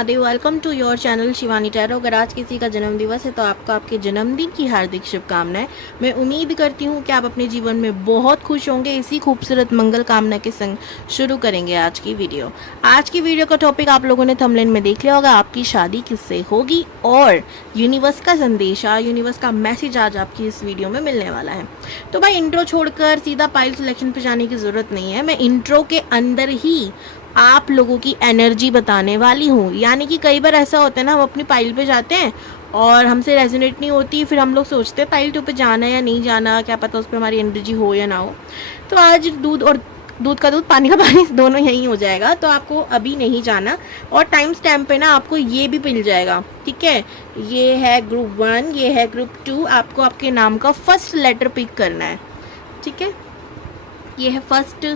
Mahadev. Welcome to your channel Shivani tarot. अगर आज किसी का जन्म दिवस है तो आपको आपके जन्मदिन की हार्दिक शुभकामनाएं। मैं उम्मीद करती हूँ कि आप अपने जीवन में बहुत खुश होंगे। इसी खूबसूरत मंगल कामना के संग शुरू करेंगे आज की वीडियो। आज की वीडियो का टॉपिक आप लोगों ने थंबनेल में देख लिया होगा, आपकी शादी किससे होगी और यूनिवर्स का संदेशा, यूनिवर्स का मैसेज आज आपकी इस वीडियो में मिलने वाला है। तो भाई इंट्रो छोड़कर सीधा पाइल सिलेक्शन पे जाने की जरूरत नहीं है। मैं इंट्रो के अंदर ही आप लोगों की एनर्जी बताने वाली हूँ। यानी कि कई बार ऐसा होता है ना, हम अपनी पाइल पे जाते हैं और हमसे रेजोनेट नहीं होती, फिर हम लोग सोचते हैं पाइल 2 पे जाना है या नहीं जाना, क्या पता उस पर हमारी एनर्जी हो या ना हो। तो आज दूध का दूध पानी का पानी दोनों यही हो जाएगा, तो आपको अभी नहीं जाना। और टाइम स्टैम्प पे ना आपको ये भी मिल जाएगा, ठीक है। ये है ग्रुप 1, ये है ग्रुप 2। आपको आपके नाम का फर्स्ट लेटर पिक करना है, ठीक है। ये है फर्स्ट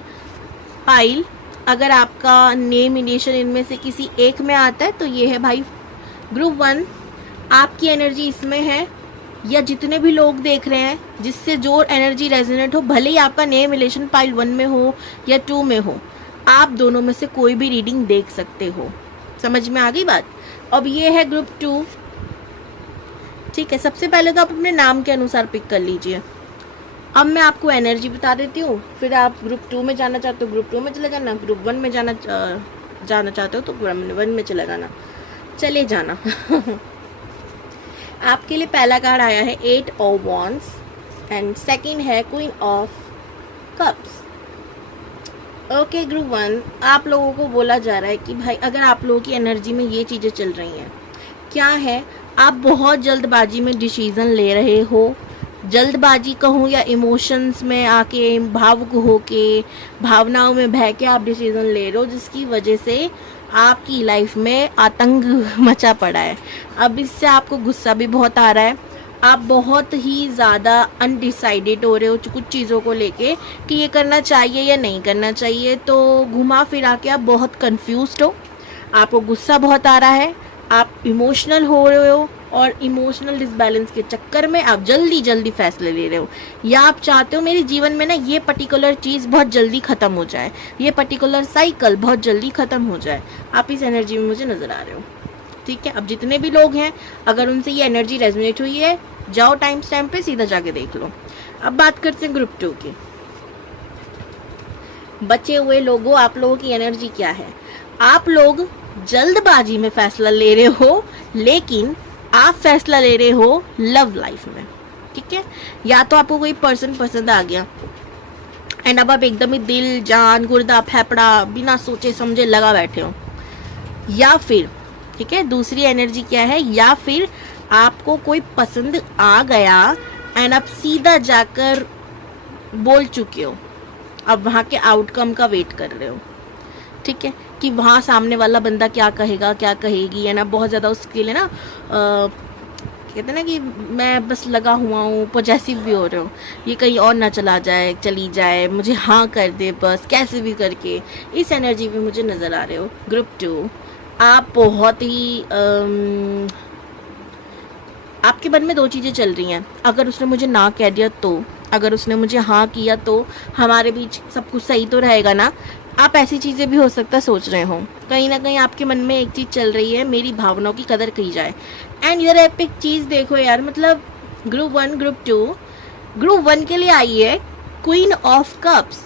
पाइल। अगर आपका नेम इनिशियल इनमें से किसी एक में आता है तो ये है भाई ग्रुप 1। आपकी एनर्जी इसमें है, या जितने भी लोग देख रहे हैं जिससे जो एनर्जी रेजोनेट हो, भले ही आपका नेम रिलेशन पाइल 1 में हो या 2 में हो, आप दोनों में से कोई भी रीडिंग देख सकते हो। समझ में आ गई बात। अब ये है ग्रुप 2, ठीक है। सबसे पहले तो आप अपने नाम के अनुसार पिक कर लीजिए। अब मैं आपको एनर्जी बता देती हूँ, फिर आप ग्रुप 2 में जाना चाहते हो ग्रुप 2 में चले जाना, ग्रुप 1 में जाना चाहते हो तो ग्रुप 1 में चले चले जाना आपके लिए पहला कार्ड आया है 8 ऑफ वॉन्ड्स एंड सेकंड है queen of cups. Okay group 1, आप लोगों को बोला जा रहा है कि भाई अगर आप लोगों की एनर्जी में ये चीज़ें चल रही हैं, क्या है, आप बहुत जल्दबाजी में डिसीजन ले रहे हो। जल्दबाजी कहूँ या इमोशंस में आके, भावुक होके, भावनाओं में बह के आप डिसीजन ले रहे हो, जिसकी वजह से आपकी लाइफ में आतंक मचा पड़ा है। अब इससे आपको गुस्सा भी बहुत आ रहा है। आप बहुत ही ज़्यादा अनडिसाइडेड हो रहे हो कुछ चीज़ों को लेके कि ये करना चाहिए या नहीं करना चाहिए। तो घुमा फिरा के आप बहुत कंफ्यूज्ड हो, आपको गुस्सा बहुत आ रहा है, आप इमोशनल हो रहे हो और इमोशनल डिसबैलेंस के चक्कर में आप जल्दी फैसले ले रहे हो, या आप चाहते हो मेरे जीवन में ना ये पर्टिकुलर चीज़ बहुत जल्दी ख़त्म हो जाए, ये पर्टिकुलर साइकिल बहुत जल्दी ख़त्म हो जाए। आप इस एनर्जी में मुझे नज़र आ रहे हो, ठीक है। अब जितने भी लोग हैं, अगर उनसे ये एनर्जी रेजोनेट हुई है, जाओ टाइम स्टैम्प पे सीधा जाके देख लो। अब बात करते हैं ग्रुप 2 की। बचे हुए लोगों, आप लोगों की एनर्जी क्या है। आप लोग जल्दबाजी में फैसला ले रहे हो, लेकिन आप फैसला ले रहे हो लव लाइफ में, ठीक है। या तो आपको कोई पर्सन पसंद आ गया एंड अब आप एकदम ही दिल जान गुर्दा फेफड़ा बिना सोचे समझे लगा बैठे हो, या फिर, ठीक है, दूसरी एनर्जी क्या है, या फिर आपको कोई पसंद आ गया एंड आप सीधा जाकर बोल चुके हो, अब वहाँ के आउटकम का वेट कर रहे हो, ठीक है, कि वहाँ सामने वाला बंदा क्या कहेगा क्या कहेगी, है ना। बहुत ज़्यादा उसके लिए ना कहते हैं ना कि मैं बस लगा हुआ हूँ, पॉजेसिव भी हो रहे हो, ये कहीं और ना चली जाए, मुझे हाँ कर दे बस कैसे भी करके। इस एनर्जी में मुझे नज़र आ रहे हो ग्रुप 2। आप बहुत ही आपके मन में 2 चीज़ें चल रही हैं। अगर उसने मुझे ना कह दिया तो, अगर उसने मुझे हाँ किया तो हमारे बीच सब कुछ सही तो रहेगा ना। आप ऐसी चीज़ें भी हो सकता है सोच रहे हो। कहीं ना कहीं आपके मन में एक चीज़ चल रही है, मेरी भावनाओं की कदर की जाए। एंड इधर आप एक चीज़ देखो यार, मतलब ग्रुप 1 ग्रुप 2, ग्रुप 1 के लिए आई है queen of cups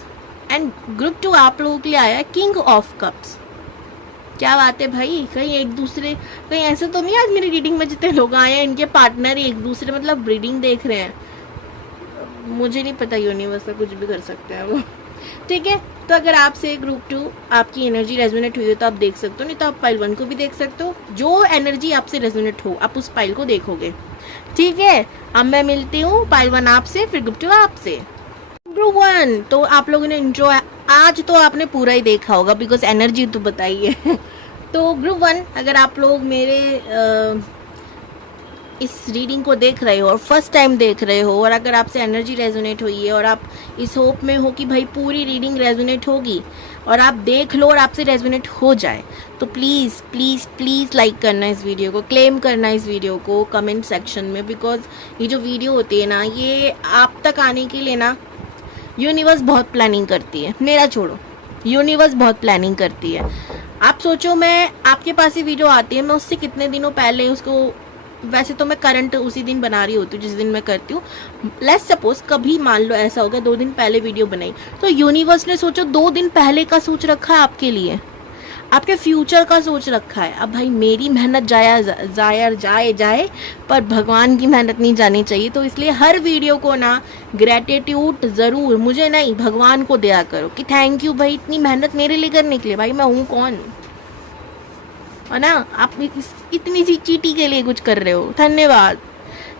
and group 2 आप लोगों के लिए आया है किंग ऑफ कप्स। क्या बात है भाई, कहीं ऐसा तो नहीं आज मेरी रीडिंग में जितने लोग आए हैं इनके पार्टनर एक दूसरे मतलब रीडिंग देख रहे हैं। मुझे नहीं पता, यूनिवर्स का कुछ भी कर सकते हैं वो, ठीक है। तो अगर आपसे ग्रुप 2 आपकी एनर्जी रेजोनेट हुई है तो आप देख सकते हो, नहीं तो आप पाइल 1 को भी देख सकते हो। जो एनर्जी आपसे रेजोनेट हो आप उस पाइल को देखोगे, ठीक है। अब मैं मिलती हूँ पाइल 1 आपसे, फिर ग्रुप 2 आपसे। ग्रुप 1 तो आप लोगों ने इंट्रो आज तो आपने पूरा ही देखा होगा, बिकॉज एनर्जी तो बताइए तो ग्रुप 1, अगर आप लोग मेरे इस रीडिंग को देख रहे हो और फर्स्ट टाइम देख रहे हो, और अगर आपसे एनर्जी रेजोनेट हुई है और आप इस होप में हो कि भाई पूरी रीडिंग रेजोनेट होगी और आप देख लो और आपसे रेजोनेट हो जाए, तो प्लीज़ प्लीज़ प्लीज़ लाइक करना इस वीडियो को, क्लेम करना इस वीडियो को कमेंट सेक्शन में। बिकॉज ये जो वीडियो होती है ना, ये आप तक आने के लिए ना यूनिवर्स बहुत प्लानिंग करती है। मेरा छोड़ो, यूनिवर्स बहुत प्लानिंग करती है। आप सोचो, मैं आपके पास ही वीडियो आती है, मैं उससे कितने दिनों पहले उसको, वैसे तो मैं करंट उसी दिन बना रही होती हूँ जिस दिन मैं करती हूँ। लेट्स सपोज कभी मान लो ऐसा हो गया 2 दिन पहले वीडियो बनाई, तो यूनिवर्स ने सोचो 2 दिन पहले का सोच रखा है आपके लिए, आपके फ्यूचर का सोच रखा है। अब भाई मेरी मेहनत जाए पर भगवान की मेहनत नहीं जानी चाहिए। तो इसलिए हर वीडियो को ना ग्रेटिट्यूड ज़रूर, मुझे नहीं भगवान को दिया करो कि थैंक यू भाई इतनी मेहनत मेरे लिए करने के लिए। भाई मैं हूँ कौन, है ना? आप इतनी सी चीटी के लिए कुछ कर रहे हो, धन्यवाद,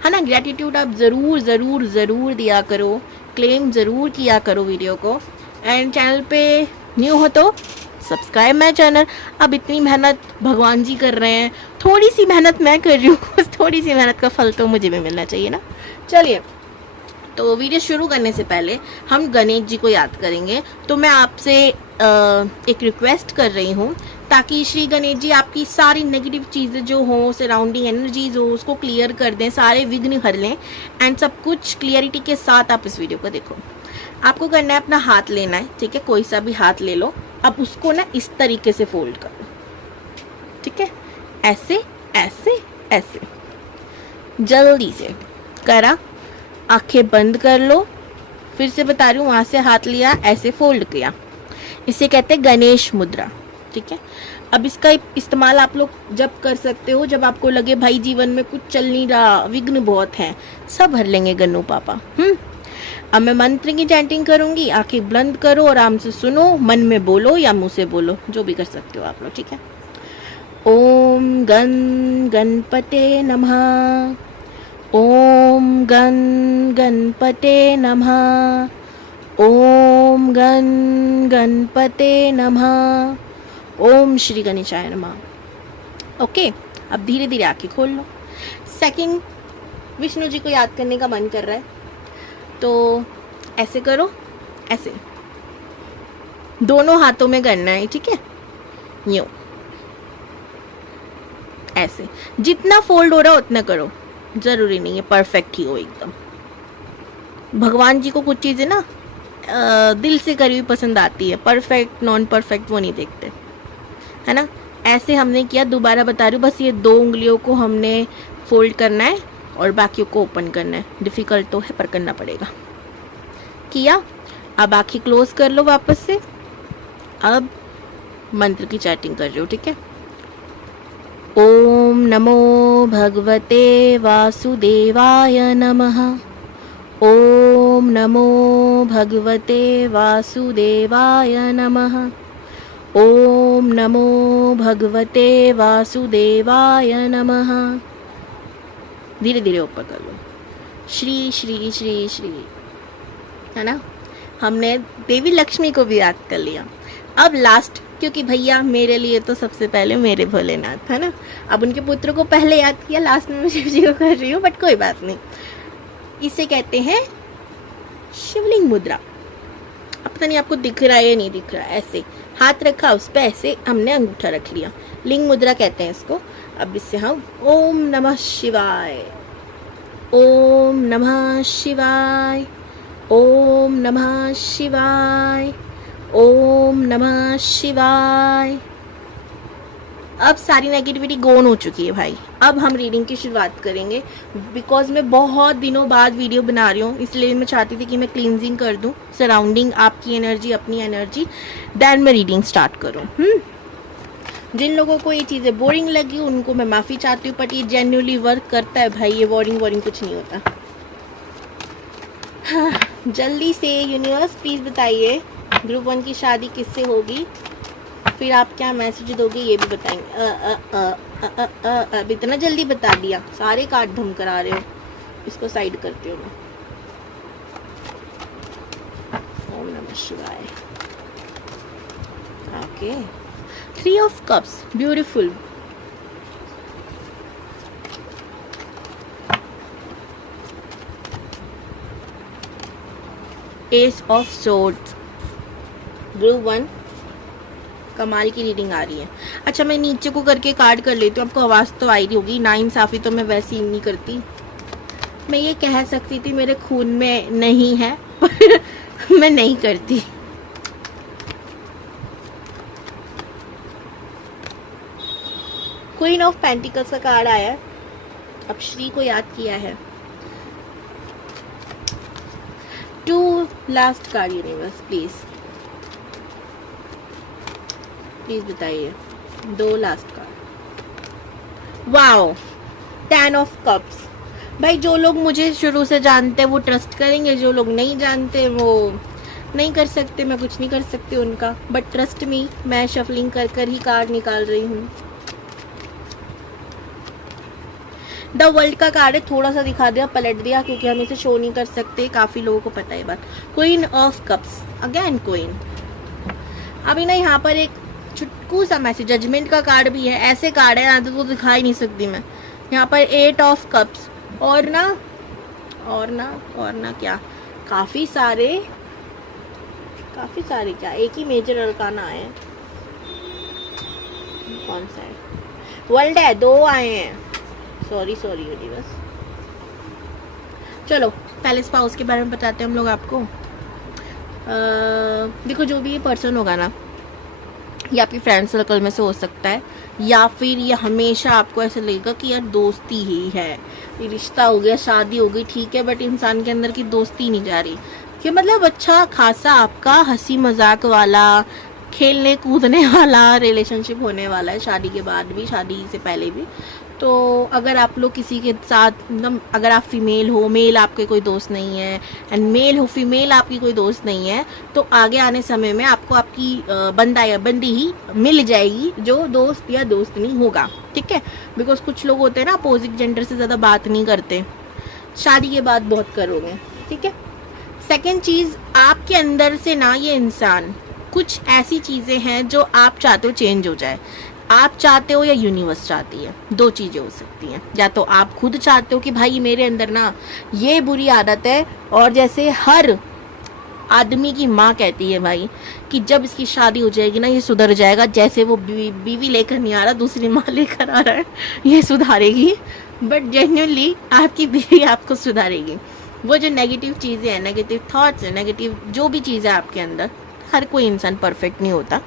है ना? ग्रेटिट्यूड आप ज़रूर ज़रूर ज़रूर दिया करो, क्लेम ज़रूर किया करो वीडियो को। एंड चैनल पे न्यू हो तो सब्सक्राइब माई चैनल। अब इतनी मेहनत भगवान जी कर रहे हैं, थोड़ी सी मेहनत मैं कर रही हूँ, थोड़ी सी मेहनत का फल तो मुझे भी मिलना चाहिए ना। चलिए, तो वीडियो शुरू करने से पहले हम गणेश जी को याद करेंगे। तो मैं आपसे एक रिक्वेस्ट कर रही हूँ, ताकि श्री गणेश जी आपकी सारी नेगेटिव चीज़ें जो हो, सराउंडिंग एनर्जीज हो, उसको क्लियर कर दें, सारे विघ्न हर लें। एंड सब कुछ क्लियरिटी के साथ आप इस वीडियो को देखो। आपको करना है, अपना हाथ लेना है, ठीक है? कोई सा भी हाथ ले लो। अब उसको ना इस तरीके से फोल्ड करो, ठीक है? ऐसे ऐसे ऐसे, जल्दी से करा। आंखें बंद कर लो। फिर से बता रही हूँ, वहां से हाथ लिया, ऐसे फोल्ड किया। इसे कहते हैं गणेश मुद्रा, ठीक है? अब इसका इस्तेमाल आप लोग जब कर सकते हो, जब आपको लगे भाई जीवन में कुछ चल नहीं रहा, विघ्न बहुत हैं, सब हर लेंगे गन्नू पापा। अब मैं मंत्र की चैंटिंग करूंगी, आंखें बंद करो, आराम से सुनो, मन में बोलो या मुंह से बोलो, जो भी कर सकते हो आप लोग, ठीक है? ओम गणपते नमः, ओम गणपते नमः, ओम गणपते नमः, ओम श्री गणेशाय नमः। ओके, अब धीरे धीरे आंखें खोल लो। सेकंड, विष्णु जी को याद करने का मन कर रहा है तो ऐसे करो, ऐसे दोनों हाथों में करना है, ठीक है? यूं ऐसे, जितना फोल्ड हो रहा है उतना करो, जरूरी नहीं है परफेक्ट ही हो एकदम। भगवान जी को कुछ चीजें ना दिल से करी हुई पसंद आती है, परफेक्ट नॉन परफेक्ट वो नहीं देखते, है ना? ऐसे हमने किया, दोबारा बता रही हूँ, बस ये 2 उंगलियों को हमने फोल्ड करना है और बाकियों को ओपन करना है। डिफिकल्ट तो है पर करना पड़ेगा। किया, अब आंखें क्लोज कर लो वापस से। अब मंत्र की चैटिंग कर रहे हो, ठीक है? ओम नमो भगवते वासुदेवाय नमः, ओम नमो भगवते वासुदेवाय नमः, ओम नमो भगवते वासुदेवाय नमः। धीरे धीरे ऊपर कर लो। श्री श्री श्री श्री, है ना? हमने देवी लक्ष्मी को भी याद कर लिया। अब लास्ट, क्योंकि भैया मेरे लिए तो सबसे पहले मेरे भोलेनाथ, है ना? अब उनके पुत्र को पहले याद किया, लास्ट में मैं शिव जी को कर रही हूँ, बट कोई बात नहीं। इसे कहते हैं शिवलिंग मुद्रा। अब पता नहीं आपको दिख रहा है या नहीं दिख रहा है, ऐसे हाथ रखा, उस पर ऐसे हमने अंगूठा रख लिया, लिंग मुद्रा कहते हैं इसको। अब इससे हम ओम नमः शिवाय, ओम नमः शिवाय, ओम नमः शिवाय, ओम नमः शिवाय। अब सारी नेगेटिविटी गॉन हो चुकी है भाई। अब हम रीडिंग की शुरुआत करेंगे। बिकॉज मैं बहुत दिनों बाद वीडियो बना रही हूँ, इसलिए मैं चाहती थी कि मैं क्लींजिंग कर दूँ सराउंडिंग, आपकी एनर्जी, अपनी एनर्जी, देन मैं रीडिंग स्टार्ट करूँ। जिन लोगों को ये चीज़ें बोरिंग लगी उनको मैं माफ़ी चाहती हूँ, बट ये जेन्युइनली वर्क करता है भाई, ये बोरिंग कुछ नहीं होता। हाँ, जल्दी से यूनिवर्स प्लीज़ बताइए ग्रुप 1 की शादी किससे होगी, फिर आप क्या मैसेज दोगे ये भी बताएंगे। अब इतना जल्दी बता दिया, सारे कार्ड धम करा रहे हो। इसको साइड करती हूँ मैं। ओम नमः शिवाय। Okay, 3 of Cups, beautiful. Ace of Swords, group 1, कमाल की रीडिंग आ रही है। अच्छा, मैं नीचे को करके कार्ड कर लेती हूँ, आपको आवाज़ तो आई रही होगी। नाइंसाफ़ी तो मैं वैसे ही नहीं करती। मैं ये कह सकती थी मेरे खून में नहीं है, पर मैं नहीं करती। क्वीन ऑफ पेंटिकल्स का कार्ड आया है, अब श्री को याद किया है। 2 last card universe, please please बताइए, 2 last card. Wow, 10 of cups. भाई जो लोग मुझे शुरू से जानते हैं वो ट्रस्ट करेंगे, जो लोग नहीं जानते वो नहीं कर सकते, मैं कुछ नहीं कर सकती उनका। बट ट्रस्ट मी, मैं शफलिंग कर कर ही कार्ड निकाल रही हूँ। द वर्ल्ड का कार्ड है, थोड़ा सा दिखा दिया, पलट दिया क्योंकि हम इसे शो नहीं कर सकते, काफ़ी लोगों को पता है बात। Queen of cups, again queen. अभी ना यहाँ पर एक छुटकू सा मैसेज, जजमेंट का कार्ड भी है, ऐसे कार्ड है यहाँ तो दिखा ही नहीं सकती मैं। यहाँ पर 8 ऑफ कप्स और ना क्या, काफ़ी सारे क्या, एक ही मेजर अरकाना आए हैं। कौन सा है? वर्ल्ड है, 2 आए हैं। Sorry universe. चलो पहले स्पाउस के बारे में बताते हैं हम लोग आपको। देखो, जो भी ये पर्सन होगा ना, ये आपकी फ्रेंड सर्कल में से हो सकता है, या फिर ये हमेशा आपको ऐसा लगेगा कि यार दोस्ती ही है, ये रिश्ता हो गया, शादी हो गई, ठीक है, बट इंसान के अंदर की दोस्ती नहीं जा रही। कि मतलब अच्छा खासा आपका हंसी मजाक वाला, खेलने कूदने वाला रिलेशनशिप होने वाला है, शादी के बाद भी, शादी से पहले भी। तो अगर आप लोग किसी के साथ, मतलब अगर आप फीमेल हो, मेल आपके कोई दोस्त नहीं है, एंड मेल हो, फीमेल आपकी कोई दोस्त नहीं है, तो आगे आने समय में आपको आपकी बंदा या बंदी ही मिल जाएगी जो दोस्त या दोस्त नहीं होगा, ठीक है। बिकॉज कुछ लोग होते हैं ना, अपोजिट जेंडर से ज़्यादा बात नहीं करते, शादी के बाद बहुत करोगे, ठीक है। सेकेंड चीज़, आपके अंदर से ना ये इंसान, कुछ ऐसी चीज़ें हैं जो आप चाहते हो चेंज हो जाए, आप चाहते हो या यूनिवर्स चाहती है, 2 चीज़ें हो सकती हैं। या तो आप खुद चाहते हो कि भाई मेरे अंदर ना ये बुरी आदत है, और जैसे हर आदमी की माँ कहती है भाई कि जब इसकी शादी हो जाएगी ना ये सुधर जाएगा, जैसे वो बीवी लेकर नहीं आ रहा, दूसरी माँ लेकर आ रहा है, ये सुधारेगी। बट जेन्युइनली आपकी बीवी आपको सुधारेगी। वो जो नेगेटिव चीज़ें हैं, नेगेटिव थॉट्स हैं, नेगेटिव जो भी चीज़ है आपके अंदर, हर कोई इंसान परफेक्ट नहीं होता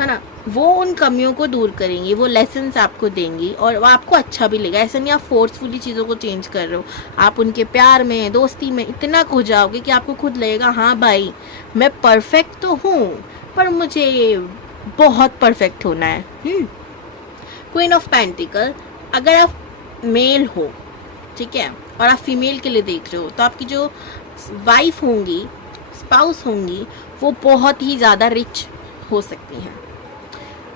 है ना, वो उन कमियों को दूर करेंगी, वो लेसन्स आपको देंगी, और वो आपको अच्छा भी लगेगा। ऐसा नहीं आप फोर्सफुली चीज़ों को चेंज कर रहे हो, आप उनके प्यार में, दोस्ती में इतना खो जाओगे कि आपको खुद लगेगा हाँ भाई मैं परफेक्ट तो हूँ, पर मुझे बहुत परफेक्ट होना है। क्वीन ऑफ पेंटिकल, अगर आप मेल हो, ठीक है, और आप फीमेल के लिए देख रहे हो, तो आपकी जो वाइफ होंगी, स्पाउस होंगी, वो बहुत ही ज़्यादा रिच हो सकती हैं,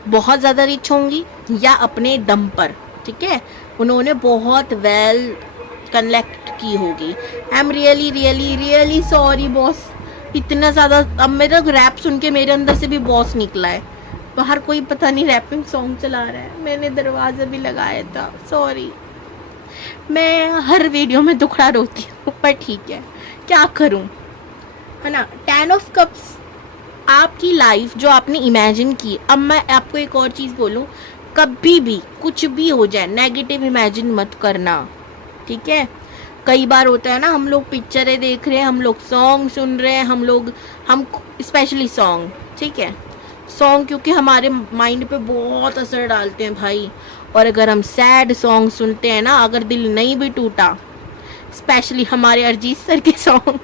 बहुत ज़्यादा रिच होंगी, या अपने दम पर, ठीक है, उन्होंने बहुत वेल कनेक्ट की होगी। I am really really really sorry boss, इतना ज़्यादा, अब मेरा रैप सुन के मेरे अंदर से भी बॉस निकला है। बाहर कोई पता नहीं रैपिंग सॉन्ग चला रहा है, मैंने दरवाज़ा भी लगाया था, सॉरी। मैं हर वीडियो में दुखड़ा रोती हूँ, पर ठीक है, क्या करूँ, है ना। 10 ऑफ कप्स, आपकी लाइफ जो आपने इमेजिन की। अब मैं आपको एक और चीज़ बोलूँ, कभी भी कुछ भी हो जाए नेगेटिव इमेजिन मत करना, ठीक है। कई बार होता है ना, हम लोग पिक्चरें देख रहे हैं, हम लोग सॉन्ग सुन रहे हैं, हम स्पेशली सॉन्ग, ठीक है, सॉन्ग क्योंकि हमारे माइंड पे बहुत असर डालते हैं भाई। और अगर हम सैड सॉन्ग सुनते हैं ना, अगर दिल नहीं भी टूटा, स्पेशली हमारे अरिजीत सर के सॉन्ग,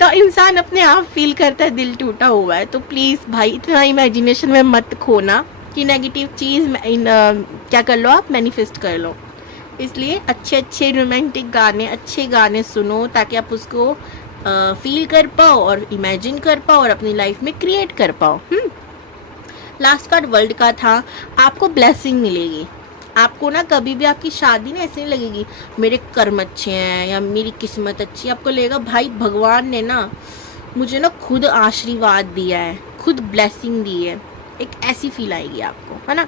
तो इंसान अपने आप फील करता है दिल टूटा हुआ है। तो प्लीज़ भाई इतना इमेजिनेशन में मत खोना कि नेगेटिव चीज़ क्या कर लो, आप मैनिफेस्ट कर लो। इसलिए अच्छे अच्छे रोमांटिक गाने, अच्छे गाने सुनो, ताकि आप उसको फील कर पाओ और इमेजिन कर पाओ और अपनी लाइफ में क्रिएट कर पाओ। लास्ट कार्ड वर्ल्ड का था, आपको ब्लेसिंग मिलेगी। आपको ना कभी भी आपकी शादी ना ऐसे नहीं लगेगी मेरे कर्म अच्छे हैं या मेरी किस्मत अच्छी है, आपको लगेगा भाई भगवान ने ना मुझे ना खुद आशीर्वाद दिया है, खुद ब्लेसिंग दी है, एक ऐसी फील आएगी आपको, है ना।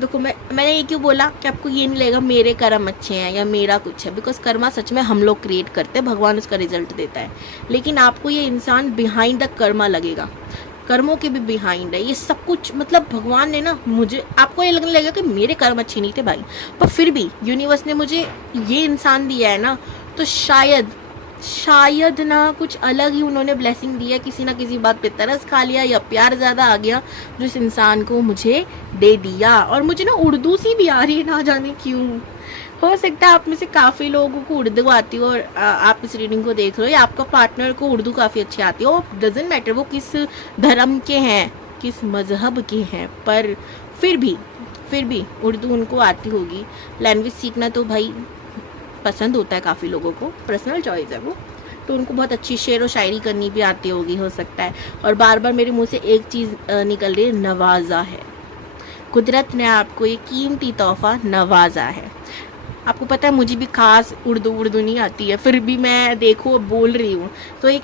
देखो मैंने ये क्यों बोला कि आपको ये नहीं लगेगा मेरे कर्म अच्छे हैं या मेरा कुछ है, बिकॉज कर्मा सच में हम लोग क्रिएट करते हैं, भगवान उसका रिजल्ट देता है, लेकिन आपको ये इंसान बिहाइंड द कर्मा लगेगा, कर्मों के भी बिहाइंड है ये सब कुछ। मतलब भगवान ने ना मुझे, आपको ये लगने लगेगा कि मेरे कर्म अच्छे नहीं थे भाई, पर फिर भी यूनिवर्स ने मुझे ये इंसान दिया है ना, तो शायद शायद ना कुछ अलग ही उन्होंने ब्लेसिंग दी है, किसी ना किसी बात पे तरस खा लिया या प्यार ज़्यादा आ गया जो इस इंसान को मुझे दे दिया। और मुझे ना उर्दू सी भी आ रही है, ना जाने क्यों। हो सकता है आप में से काफ़ी लोगों को उर्दू आती हो और आप इस रीडिंग को देख रहे हो, या आपका पार्टनर को उर्दू काफ़ी अच्छी आती हो। डजेंट मैटर वो किस धर्म के हैं, किस मज़हब के हैं, पर फिर भी उर्दू उनको आती होगी। लैंग्वेज सीखना तो भाई पसंद होता है काफ़ी लोगों को, पर्सनल चॉइस है वो। तो उनको बहुत अच्छी शेर व शायरी करनी भी आती होगी, हो सकता है। और बार बार मेरे मुंह से एक चीज़ निकल रही है, नवाजा है। कुदरत ने आपको ये कीमती तोहफा नवाजा है। आपको पता है मुझे भी खास उर्दू नहीं आती है, फिर भी मैं देखो बोल रही हूँ। तो एक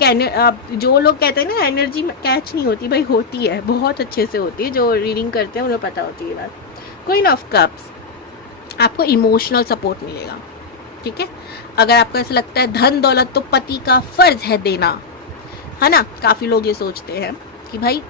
जो लोग कहते हैं ना एनर्जी कैच नहीं होती, भाई होती है, बहुत अच्छे से होती है। जो रीडिंग करते हैं उन्हें पता होती है बात। क्वीन ऑफ कप्स, आपको इमोशनल सपोर्ट मिलेगा, ठीक है। अगर आपको ऐसा लगता है धन दौलत तो पति का फर्ज है देना, है ना। काफ़ी लोग ये सोचते हैं कि भाई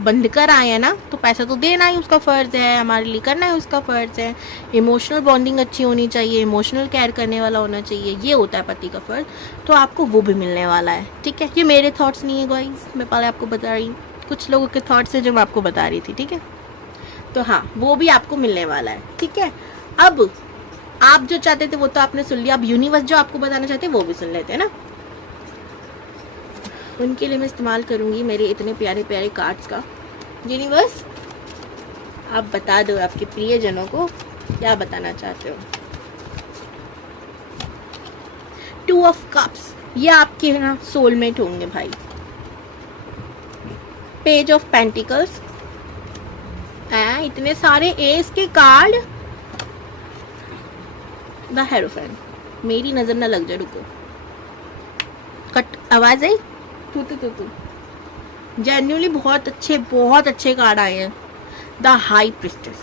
बंद कर आए हैं ना, तो पैसा तो देना ही उसका फ़र्ज़ है, हमारे लिए करना है उसका फ़र्ज़ है। इमोशनल बॉन्डिंग अच्छी होनी चाहिए, इमोशनल केयर करने वाला होना चाहिए, ये होता है पति का फ़र्ज़। तो आपको वो भी मिलने वाला है, ठीक है। ये मेरे थॉट्स नहीं है गाइस, मैं पहले आपको बता रही हूँ, कुछ लोगों के थॉट्स है जो मैं आपको बता रही थी, ठीक है। तो हाँ, वो भी आपको मिलने वाला है, ठीक है। अब आप जो चाहते थे वो तो आपने सुन लिया, अब यूनिवर्स जो आपको बताना चाहते हैं वो भी सुन लेते हैं ना। उनके लिए मैं इस्तेमाल करूंगी मेरे इतने प्यारे प्यारे कार्ड्स का। यूनिवर्स आप बता दो आपके प्रियजनों को क्या बताना चाहते हो। 2 ऑफ कप्स, ये आपके ना सोलमेट होंगे भाई। पेज ऑफ पेंटिकल्स, इतने सारे एस के कार्ड। द हेरोफेंट, मेरी नजर ना लग जाए, रुको। कट आवाज आई, तू जेन्युइनली बहुत अच्छे कार्ड आए हैं। द हाई प्रिस्टेस,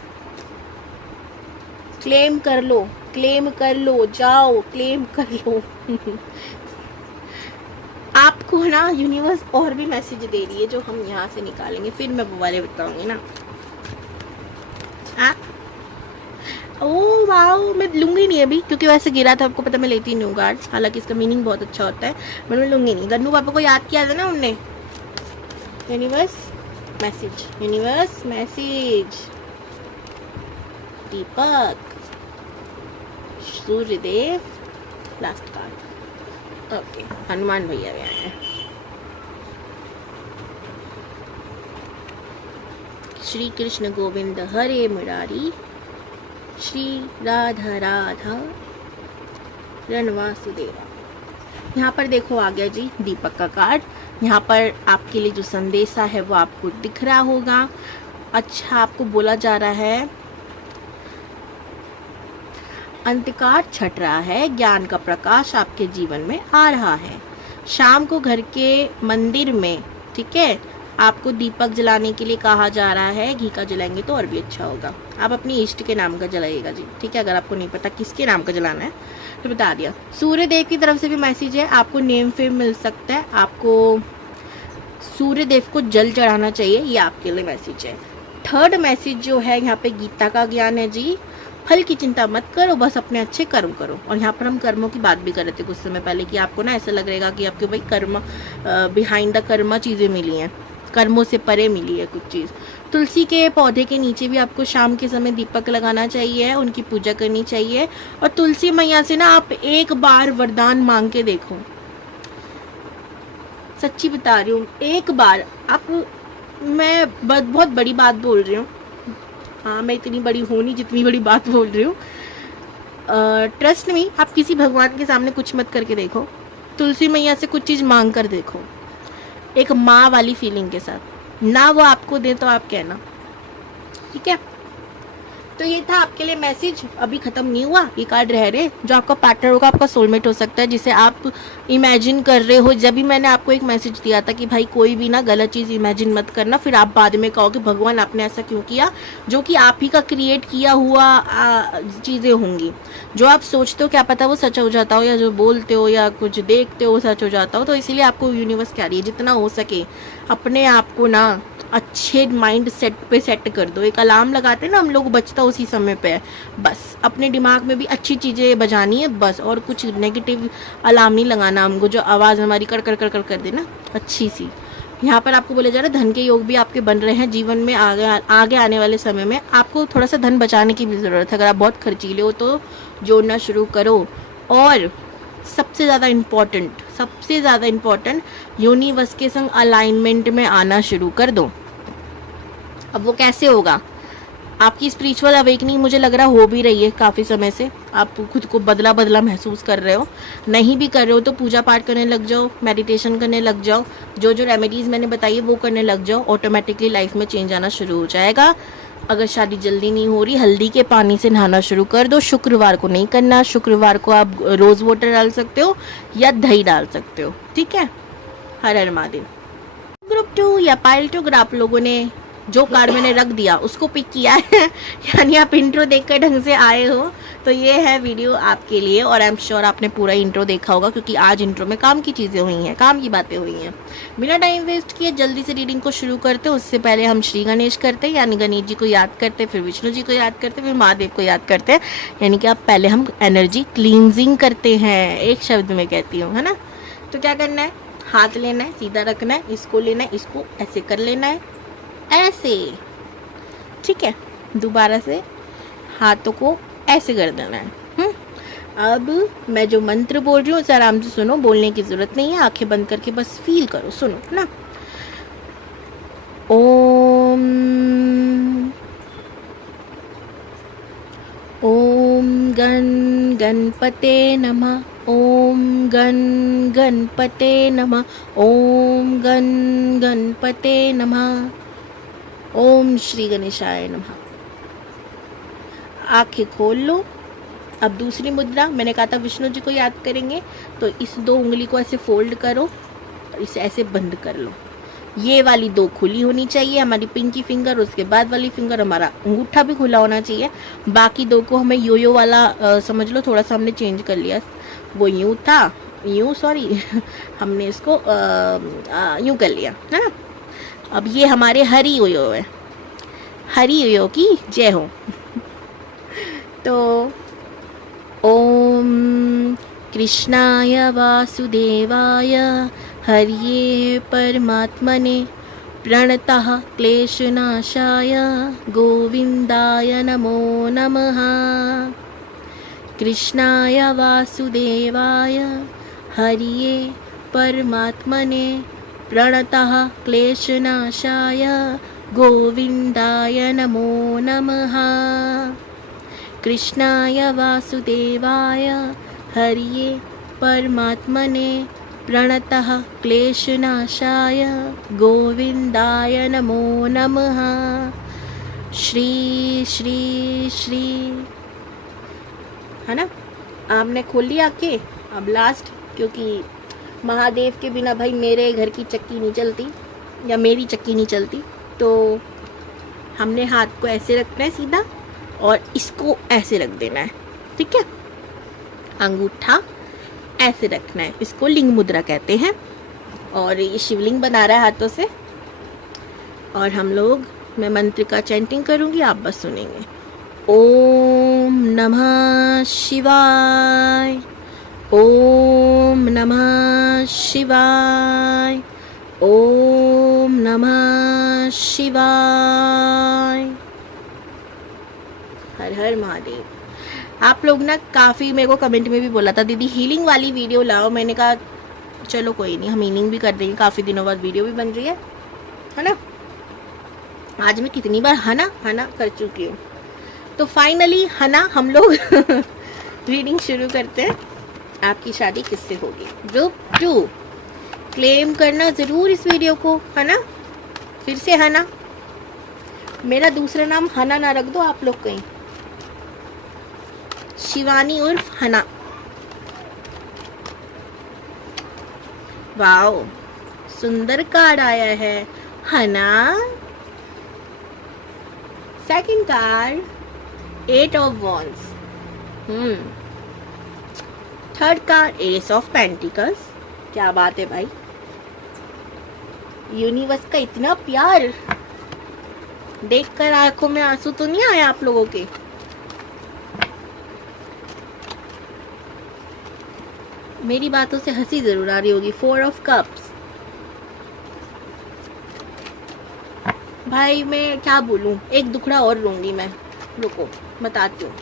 क्लेम कर लो, जाओ क्लेम कर लो। आपको ना यूनिवर्स और भी मैसेज दे रही है जो हम यहाँ से निकालेंगे, फिर मैं वो वाले बताऊंगी ना। ओह वाओ, मैं लूंगी नहीं अभी क्योंकि वैसे गिरा था, आपको पता मैं लेती नहीं हूँ कार्ड, हालांकि इसका मीनिंग बहुत अच्छा होता है, मैं लूंगी नहीं। गन्नू पापा को याद किया था ना उनने। Universe message, Deepak, Suryadev, last card, okay, Hanuman भैया भी आए हैं। श्री कृष्ण गोविंद हरे मुरारी, श्री राधा राधा रणवासुदेवा। यहाँ पर देखो आ गया जी दीपक का कार्ड। यहाँ पर आपके लिए जो संदेशा है वो आपको दिख रहा होगा। अच्छा, आपको बोला जा रहा है अंधकार छट रहा है, ज्ञान का प्रकाश आपके जीवन में आ रहा है। शाम को घर के मंदिर में, ठीक है, आपको दीपक जलाने के लिए कहा जा रहा है। घी का जलाएंगे तो और भी अच्छा होगा। आप अपनी इष्ट के नाम का जलाइएगा जी, ठीक है। अगर आपको नहीं पता किसके नाम का जलाना है तो बता दिया। सूर्य देव की तरफ से भी मैसेज है, आपको नेम फेम मिल सकता है। आपको सूर्य देव को जल चढ़ाना चाहिए, ये आपके लिए मैसेज है। थर्ड मैसेज जो है यहाँ पे गीता का ज्ञान है जी। फल की चिंता मत करो, बस अपने अच्छे कर्म करो। और यहाँ पर हम कर्मों की बात भी कर रहे थे कुछ समय पहले कि आपको ना ऐसा लग रहेगा कि आपके भाई कर्म, बिहाइंड द कर्मा चीज़ें मिली हैं, कर्मों से परे मिली है कुछ चीज़। तुलसी के पौधे के नीचे भी आपको शाम के समय दीपक लगाना चाहिए, उनकी पूजा करनी चाहिए। और तुलसी मैया से ना आप एक बार वरदान मांग के देखो, सच्ची बता रही हूँ, एक बार आप, मैं बहुत बड़ी बात बोल रही हूँ, हाँ मैं इतनी बड़ी हूँ नहीं जितनी बड़ी बात बोल रही हूँ। ट्रस्ट मी, आप किसी भगवान के सामने कुछ मत करके देखो, तुलसी मैया से कुछ चीज़ मांग कर देखो, एक माँ वाली फीलिंग के साथ। ना वो आपको दे तो आप कहना, ठीक है। तो ये था आपके लिए मैसेज, अभी खत्म नहीं हुआ, ये कार्ड रह रहे। जो आपका पार्टनर होगा आपका सोलमेट हो सकता है, जिसे आप इमेजिन कर रहे हो। जब भी मैंने आपको एक मैसेज दिया था कि भाई कोई भी ना गलत चीज़ इमेजिन मत करना, फिर आप बाद में कहोगे भगवान आपने ऐसा क्यों किया, जो कि आप ही का क्रिएट किया हुआ चीज़ें होंगी। जो आप सोचते हो क्या पता वो सच हो जाता हो, या जो बोलते हो या कुछ देखते हो सच हो जाता हो। तो इसीलिए आपको यूनिवर्स कह रही है जितना हो सके अपने आप को ना अच्छे माइंड सेट पे सेट कर दो। एक अलार्म लगाते हैं ना हम लोग, बचता उसी समय पे है। बस अपने दिमाग में भी अच्छी चीज़ें बजानी है बस, और कुछ नेगेटिव अलार्म नहीं लगाना हमको, जो आवाज़ हमारी कर कर कर कर कर देना अच्छी सी। यहाँ पर आपको बोला जा रहा है धन के योग भी आपके बन रहे हैं जीवन में। आगे आने वाले समय में आपको थोड़ा सा धन बचाने की भी ज़रूरत है। अगर आप बहुत खर्चीले हो तो जोड़ना शुरू करो। और सबसे ज़्यादा इम्पॉर्टेंट यूनिवर्स के संग अलाइनमेंट में आना शुरू कर दो। अब वो कैसे होगा? आपकी स्पिरिचुअल अवेकनिंग मुझे लग रहा हो भी रही है काफ़ी समय से। आप खुद को बदला बदला महसूस कर रहे हो। नहीं भी कर रहे हो तो पूजा पाठ करने लग जाओ, मेडिटेशन करने लग जाओ, जो जो रेमेडीज़ मैंने बताई है वो करने लग जाओ। ऑटोमेटिकली लाइफ में चेंज आना शुरू हो जाएगा। अगर शादी जल्दी नहीं हो रही, हल्दी के पानी से नहाना शुरू कर दो। शुक्रवार को नहीं करना, शुक्रवार को आप रोज़ वाटर डाल सकते हो या दही डाल सकते हो, ठीक है। हर हर महादेव। ग्रुप 2 या पाइल 2 अगर आप लोगों ने जो कार्ड मैंने रख दिया उसको पिक किया है यानी आप इंट्रो देखकर ढंग से आए हो तो ये है वीडियो आपके लिए। और आई एम श्योर आपने पूरा इंट्रो देखा होगा, क्योंकि आज इंट्रो में काम की चीज़ें हुई हैं, काम की बातें हुई हैं। बिना टाइम वेस्ट किए जल्दी से रीडिंग को शुरू करते। उससे पहले हम श्री गणेश करते हैं, यानी गणेश जी को याद करते, फिर विष्णु जी को याद करते, फिर महादेव को याद करते हैं। यानी कि आप पहले हम एनर्जी क्लींजिंग करते हैं, एक शब्द में कहती हूँ, है ना। तो क्या करना है? हाथ लेना है, सीधा रखना है, इसको लेना है, इसको ऐसे कर लेना है, ऐसे, ठीक है। दोबारा से हाथों को ऐसे कर देना है। अब मैं जो मंत्र बोल रही हूँ उसे आराम से सुनो, बोलने की जरूरत नहीं है, आंखें बंद करके बस फील करो, सुनो ना। ओम ओम गण गणपते नमः, ओम गण गणपते नमः, ओम गण गणपते नमः, ओम श्री गणेशाय नमः। आंखें खोल लो। अब दूसरी मुद्रा, मैंने कहा था विष्णु जी को याद करेंगे, तो इस 2 उंगली को ऐसे फोल्ड करो और इसे ऐसे बंद कर लो। ये वाली 2 खुली होनी चाहिए, हमारी पिंकी फिंगर, उसके बाद वाली फिंगर हमारा अंगूठा भी खुला होना चाहिए। बाकी 2 को हमें यो वाला समझ लो, थोड़ा सा हमने चेंज कर लिया। वो यूँ था, सॉरी हमने इसको यूँ कर लिया, है ना। अब ये हमारे हरि यो है, हरि यो की जय हो। तो ओम कृष्णाय वासुदेवाय हरिये परमात्मने प्रणतः क्लेशनाशाय गोविंदाय नमो नमः। कृष्णाय वासुदेवाय हरिये परमात्मने प्रणतः क्लेशनाशाय गोविंदाय नमो नमः। कृष्णाय वासुदेवाय हरिये परमात्मने प्रणतः क्लेशनाशाय गोविंदाय नमो नमः। श्री श्री श्री, है ना। आपने खोल लिया आंखें। अब लास्ट, क्योंकि महादेव के बिना भाई मेरे घर की चक्की नहीं चलती या मेरी चक्की नहीं चलती। तो हमने हाथ को ऐसे रखना है सीधा और इसको ऐसे रख देना है, ठीक है। अंगूठा ऐसे रखना है, इसको लिंग मुद्रा कहते हैं। और ये शिवलिंग बना रहा है हाथों से। और हम लोग, मैं मंत्र का चैंटिंग करूँगी, आप बस सुनेंगे। ओम नमः शिवाय, ओम नमः शिवाय, ओम नमः शिवाय। हर हर महादेव। आप लोग ना काफ़ी मेरे को कमेंट में भी बोला था दीदी हीलिंग वाली वीडियो लाओ। मैंने कहा चलो कोई नहीं, हम हीलिंग भी कर देंगे। काफ़ी दिनों बाद वीडियो भी बन रही है ना। आज मैं कितनी बार हना कर चुकी हूँ। तो फाइनली हना हम लोग रीडिंग शुरू करते हैं। आपकी शादी किससे होगी? ग्रुप 2 क्लेम करना ज़रूर इस वीडियो को, है ना। फिर से हना, मेरा दूसरा नाम हना ना रख दो आप लोग कहीं। शिवानी उर्फ हना। वाओ, सुंदर कार्ड आया है हना। Second card 8 of wands. Third card S of pentacles. क्या बात है भाई, यूनिवर्स का इतना प्यार देखकर आंखों में आंसू तो नहीं आए आप लोगों के? मेरी बातों से हंसी जरूर आ रही होगी। 4 ऑफ कप्स। भाई मैं क्या बोलूं, एक दुखड़ा और लूंगी मैं, रुको बताती हूँ।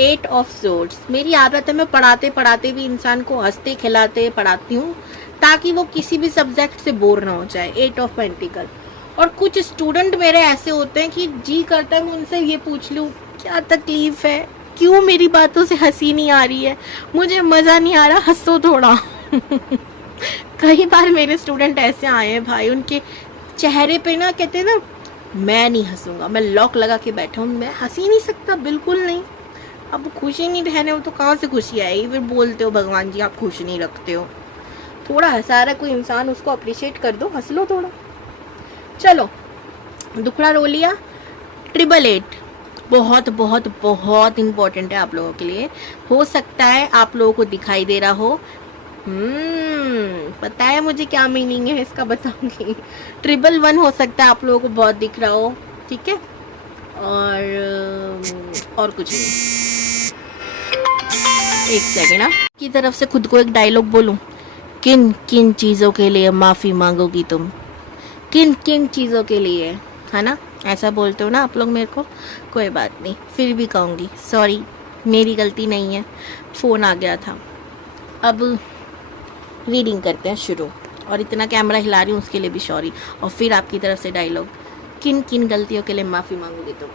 8 ऑफ सोर्ड्स। मेरी आदत है मैं पढ़ाते पढ़ाते भी इंसान को हंसते खिलाते पढ़ाती हूँ ताकि वो किसी भी सब्जेक्ट से बोर ना हो जाए। 8 ऑफ पेंटिकल। और कुछ स्टूडेंट मेरे ऐसे होते हैं कि जी करता है मैं उनसे ये पूछ लूँ क्या तकलीफ है, क्यों मेरी बातों से हंसी नहीं आ रही है, मुझे मज़ा नहीं आ रहा, हंसो थोड़ा। कई बार मेरे स्टूडेंट ऐसे आए हैं भाई, उनके चेहरे पे ना कहते हैं ना मैं नहीं हंसूंगा, मैं लॉक लगा के बैठा हूँ, मैं हंस ही नहीं सकता, बिल्कुल नहीं। अब खुशी नहीं रहने हो तो कहाँ से खुशी आएगी? फिर बोलते हो भगवान जी आप खुश नहीं रखते हो। थोड़ा हंसा रहा कोई इंसान, उसको अप्रिशिएट कर दो, हंस लो थोड़ा। चलो दुखड़ा रो लिया। 888 बहुत बहुत बहुत इम्पोर्टेंट है आप लोगों के लिए। हो सकता है आप लोगों को दिखाई दे रहा हो। पता है मुझे क्या मीनिंग है इसका, बताऊंगी। 111 हो सकता है आप लोगों को बहुत दिख रहा हो, ठीक है। और कुछ नहीं। एक सेकेंड ना, की तरफ से खुद को एक डायलॉग बोलूं। किन किन चीज़ों के लिए माफ़ी मांगोगी तुम, किन किन चीज़ों के लिए, है ना? ऐसा बोलते हो ना आप लोग मेरे को। कोई बात नहीं, फिर भी कहूँगी सॉरी, मेरी गलती नहीं है, फ़ोन आ गया था। अब रीडिंग करते हैं शुरू। और इतना कैमरा हिला रही हूँ उसके लिए भी सॉरी। और फिर आपकी तरफ से डायलॉग, किन किन गलतियों के लिए माफ़ी मांगोगी तुम।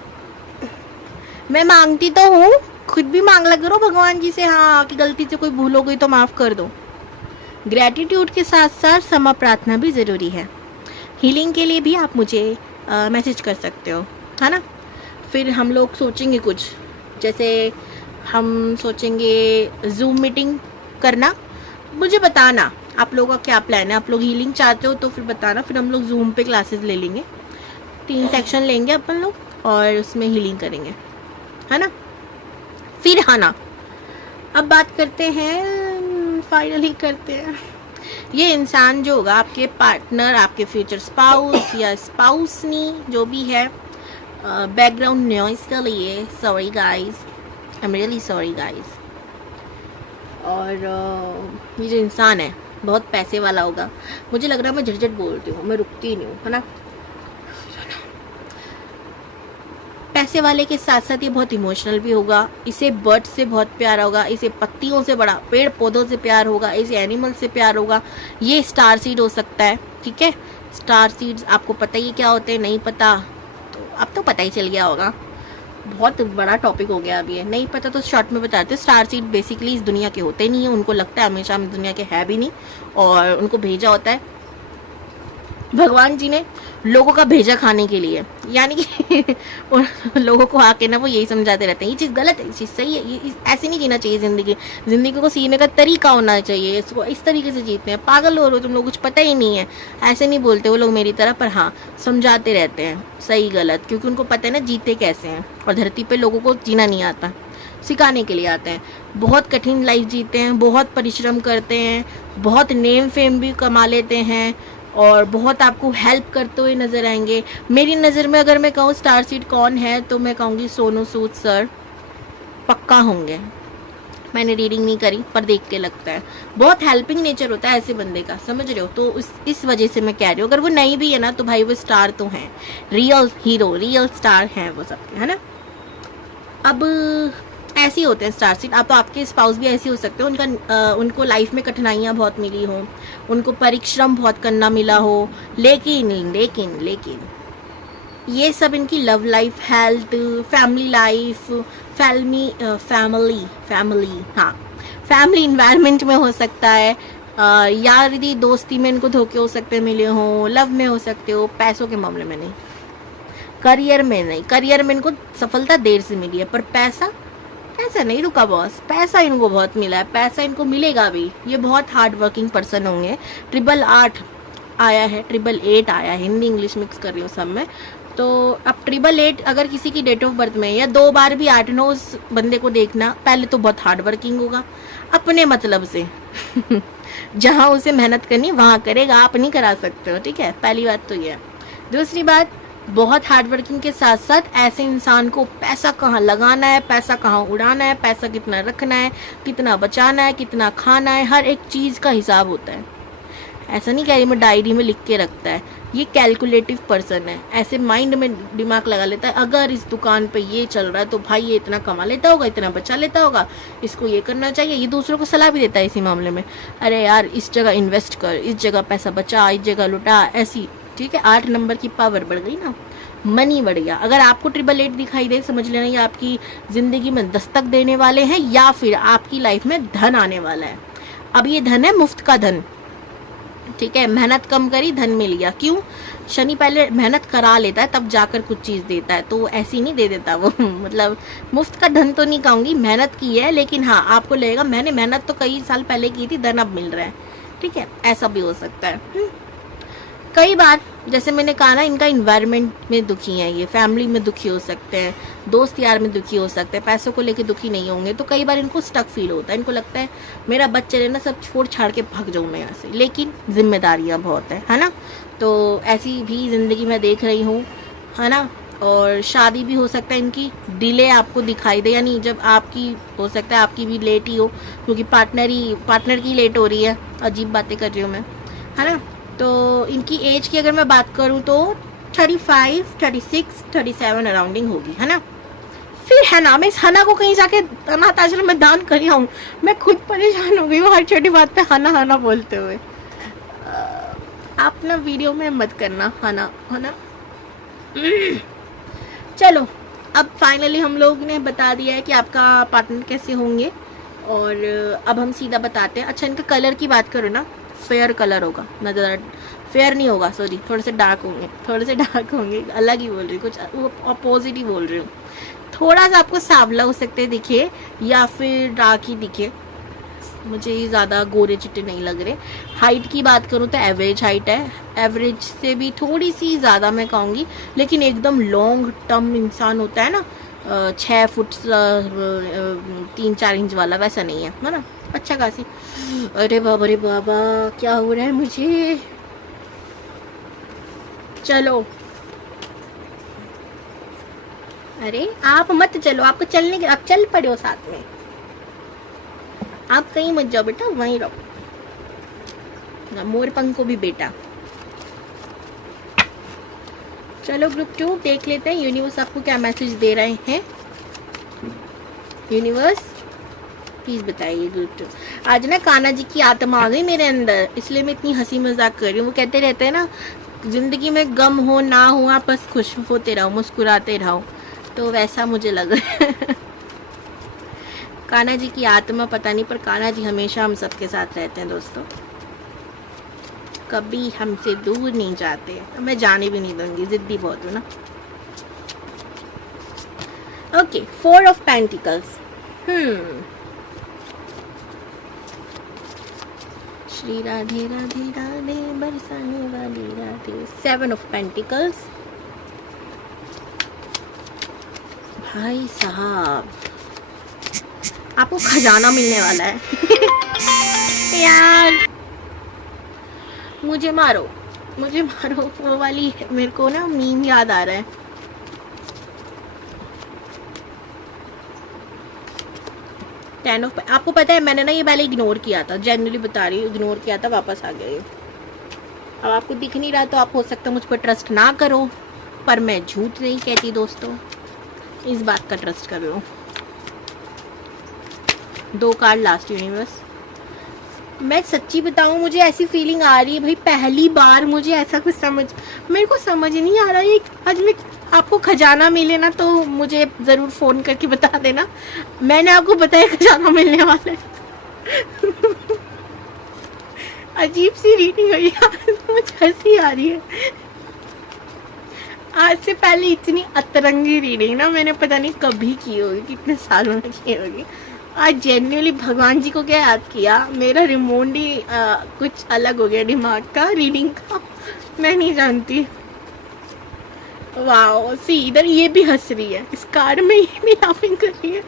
मैं मांगती तो हूँ, खुद भी मांग लग करो भगवान जी से, हाँ कि गलती से कोई भूल हो गई तो माफ़ कर दो। ग्रैटिट्यूड के साथ साथ क्षमा प्रार्थना भी ज़रूरी है। हीलिंग के लिए भी आप मुझे मैसेज कर सकते हो, है ना? फिर हम लोग सोचेंगे कुछ, जैसे हम सोचेंगे जूम मीटिंग करना। मुझे बताना आप लोगों का क्या प्लान है, आप लोग हीलिंग चाहते हो तो फिर बताना, फिर हम लोग जूम पे क्लासेस ले लेंगे। 3 सेक्शन लेंगे अपन लोग और उसमें हीलिंग करेंगे, है ना? फिर हाँ ना, अब बात करते हैं, फाइनली करते हैं। ये इंसान जो होगा आपके पार्टनर, आपके फ्यूचर स्पाउस या स्पाउसनी जो भी है, बैकग्राउंड नॉइस के लिए sorry guys, I am really sorry guys. और ये जो इंसान है बहुत पैसे वाला होगा। मुझे लग रहा है मैं झटझट बोलती हूँ, मैं रुकती ही नहीं हूँ, है ना? पैसे वाले के साथ साथ ये बहुत इमोशनल भी होगा। इसे बर्ड से बहुत प्यार होगा, इसे पत्तियों से बड़ा पेड़ पौधों से प्यार होगा, इसे एनिमल से प्यार होगा। ये स्टार सीड हो सकता है, ठीक है? स्टार सीड्स आपको पता ही क्या होते हैं? नहीं पता तो अब तो पता ही चल गया होगा। बहुत बड़ा टॉपिक हो गया अभी, नहीं पता तो शॉर्ट में बताते हैं। स्टार सीड बेसिकली इस दुनिया के होते नहीं है, उनको लगता है हमेशा हम दुनिया के है भी नहीं, और उनको भेजा होता है भगवान जी ने लोगों का भेजा खाने के लिए, यानी कि लोगों को आके ना वो यही समझाते रहते हैं ये चीज़ गलत है, ये चीज़ सही है, ये ऐसे नहीं जीना चाहिए ज़िंदगी को जीने का तरीका होना चाहिए, इसको इस तरीके से जीते हैं। पागल हो रहे हो तुम लोग, कुछ पता ही नहीं है। ऐसे नहीं बोलते वो लोग मेरी तरह, पर हाँ समझाते रहते हैं सही गलत, क्योंकि उनको पता है ना जीते कैसे हैं। और धरती पर लोगों को जीना नहीं आता, सिखाने के लिए आते हैं। बहुत कठिन लाइफ जीते हैं, बहुत परिश्रम करते हैं, बहुत नेम फेम भी कमा लेते हैं, और बहुत आपको हेल्प करते हुए नज़र आएंगे। मेरी नज़र में अगर मैं कहूँ स्टार सीड कौन है तो मैं कहूँगी सोनू सूद सर पक्का होंगे। मैंने रीडिंग नहीं करी पर देख के लगता है बहुत हेल्पिंग नेचर होता है ऐसे बंदे का, समझ रहे हो? तो इस वजह से मैं कह रही हूँ, अगर वो नहीं भी है ना तो भाई वो स्टार तो हैं, रियल हीरो, रियल स्टार हैं वो सबके, है ना? अब ऐसे ही होते हैं स्टार सीड। आप तो आपके स्पाउस भी ऐसे हो सकते हो, उनको लाइफ में कठिनाइयाँ बहुत मिली हो, उनको परिश्रम बहुत करना मिला हो, लेकिन लेकिन लेकिन ये सब इनकी love life, health, family life, family environment में हो सकता है, यारी दोस्ती में इनको धोखे हो सकते मिले हो, लव में हो सकते हो, पैसों के मामले में नहीं, करियर में नहीं। करियर में इनको सफलता देर से मिली है, पर पैसा नहीं रुका बॉस, पैसा इनको बहुत मिला है, पैसा इनको मिलेगा भी। ये बहुत हार्ड वर्किंग पर्सन होंगे। 888 आया है, 888 आया है, हिंदी इंग्लिश मिक्स कर रही हूँ सब में। तो अब 888 अगर किसी की डेट ऑफ बर्थ में या 2 बार भी 8 9 उस बंदे को देखना, पहले तो बहुत हार्ड वर्किंग होगा अपने मतलब से जहाँ उसे मेहनत करनी वहाँ करेगा, आप नहीं करा सकते हो, ठीक है? पहली बात तो ये है। दूसरी बात, बहुत हार्ड वर्किंग के साथ साथ ऐसे इंसान को पैसा कहाँ लगाना है, पैसा कहाँ उड़ाना है, पैसा कितना रखना है, कितना बचाना है, कितना खाना है, हर एक चीज़ का हिसाब होता है। ऐसा नहीं कह रही मैं डायरी में लिख के रखता है, ये कैलकुलेटिव पर्सन है, ऐसे माइंड में दिमाग लगा लेता है, अगर इस दुकान पे ये चल रहा है तो भाई ये इतना कमा लेता होगा, इतना बचा लेता होगा, इसको ये करना चाहिए। ये दूसरों को सलाह भी देता है इसी मामले में, अरे यार इस जगह इन्वेस्ट कर, इस जगह पैसा बचा, इस जगह लुटा, ऐसी। ठीक है, 8 नंबर की पावर बढ़ गई ना, मनी बढ़ गया। अगर आपको 888 दिखाई दे, समझ लेना ये आपकी ज़िंदगी में दस्तक देने वाले हैं या फिर आपकी लाइफ में धन आने वाला है। अब ये धन है मुफ्त का धन, ठीक है, मेहनत कम करी धन मिल गया। क्यों? शनि पहले मेहनत करा लेता है तब जाकर कुछ चीज़ देता है, तो ऐसी नहीं दे देता वो मतलब मुफ्त का धन तो नहीं कहूँगी, मेहनत की है, लेकिन हाँ आपको लगेगा मैंने मेहनत तो कई साल पहले की थी, धन अब मिल रहा है। ठीक है, ऐसा भी हो सकता है। कई बार जैसे मैंने कहा ना, इनका इन्वायरमेंट में दुखी है, ये फैमिली में दुखी हो सकते हैं, दोस्त यार में दुखी हो सकते हैं, पैसों को लेके दुखी नहीं होंगे, तो कई बार इनको स्टक फील होता है, इनको लगता है मेरा बच्चे ने ना सब छोड़ छाड़ के भाग जाऊँ मैं यहाँ से, लेकिन जिम्मेदारियाँ बहुत है ना। तो ऐसी भी ज़िंदगी में देख रही हूँ, है ना। और शादी भी हो सकता है इनकी डिले आपको दिखाई दे, यानी जब आपकी हो सकता है आपकी भी लेट ही हो, क्योंकि पार्टनर की लेट हो रही है, अजीब बातें कर रही हूँ मैं, है ना। तो इनकी एज की अगर मैं बात करूं तो 35, 36, 37 अराउंडिंग होगी, है ना। फिर है ना, मैं इस हना को कहीं जाके अनाथ आश्रम में दान कर आऊं, मैं खुद परेशान हो गई हूँ हर छोटी बात पे हना हना बोलते हुए। आप ना वीडियो में मत करना हना हना। चलो, अब फाइनली हम लोग ने बता दिया है कि आपका पार्टनर कैसे होंगे, और अब हम सीधा बताते हैं। अच्छा, इनका कलर की बात करो ना, फेयर कलर होगा ना, ज़्यादा फेयर नहीं होगा, सॉरी, थोड़े से डार्क होंगे, अलग ही बोल रही हूँ, कुछ अपोजिट ही बोल रही हूँ। थोड़ा सा आपको सांवला हो सकते हैं दिखे, या फिर डार्क ही दिखे, मुझे ज़्यादा गोरे चिट्टे नहीं लग रहे। हाइट की बात करूँ तो एवरेज हाइट है, एवरेज से भी थोड़ी सी ज़्यादा मैं कहूँगी, लेकिन एकदम लॉन्ग टर्म इंसान होता है ना, 6 फुट 3-4 इंच वाला, वैसा नहीं है ना, अच्छा खासी। अरे बाबा क्या हो रहा है मुझे। चलो, अरे आप मत चलो, आपको चलने के, आप चल पड़े हो साथ में, आप कहीं मत जाओ बेटा, वहीं रहो, मोर पंख को भी बेटा। चलो ग्रुप 2 देख लेते हैं यूनिवर्स आपको क्या मैसेज दे रहे हैं। यूनिवर्स प्लीज बताइए ग्रुप 2। आज ना कान्हा जी की आत्मा आ गई मेरे अंदर, इसलिए मैं इतनी हंसी मजाक कर रही हूँ। वो कहते रहते हैं ना, जिंदगी में गम हो ना हो आप बस खुश होते रहो, मुस्कुराते रहो, तो वैसा मुझे लग रहा है। कान्हा जी की आत्मा पता नहीं, पर कान्हा जी हमेशा हम सबके साथ रहते हैं दोस्तों, कभी हमसे दूर नहीं जाते, मैं जाने भी नहीं दूंगी, जिद्दी बहुत हूँ ना। Okay, 4 of pentacles, Shri Radhe Radhe Radhe बरसाने वाली राधे। 7 ऑफ पेंटिकल्स, भाई साहब आपको खजाना मिलने वाला है। यार मुझे मारो, वो वाली मेरे को ना मीम याद आ रहा है। आपको पता है मैंने ना ये पहले इग्नोर किया था, जनरली बता रही हूँ, इग्नोर किया था, वापस आ गया ये। अब आपको दिख नहीं रहा तो आप हो सकता है मुझ पर ट्रस्ट ना करो, पर मैं झूठ नहीं कहती दोस्तों, इस बात का ट्रस्ट कर लो। 2 कार्ड लास्ट यूनिवर्स। मैं सच्ची बताऊं, मुझे ऐसी फीलिंग आ रही है भाई, पहली बार मुझे ऐसा कुछ मेरे को समझ नहीं आ रहा है। आज मैं आपको खजाना मिले ना तो मुझे ज़रूर फ़ोन करके बता देना, मैंने आपको बताया खजाना मिलने वाला है। अजीब सी रीडिंग हुई यार, मुझे हंसी आ रही है। आज से पहले इतनी अतरंगी रीडिंग ना मैंने पता नहीं कभी की होगी, कितने सालों में की होगी। आज जेन्युइनली भगवान जी को क्या याद किया, मेरा रिमोट ही कुछ अलग हो गया दिमाग का, रीडिंग का, मैं नहीं जानती। वाओ, सी इधर ये भी हंस रही है, इस कार्ड में ये भी लाफिंग कर रही है।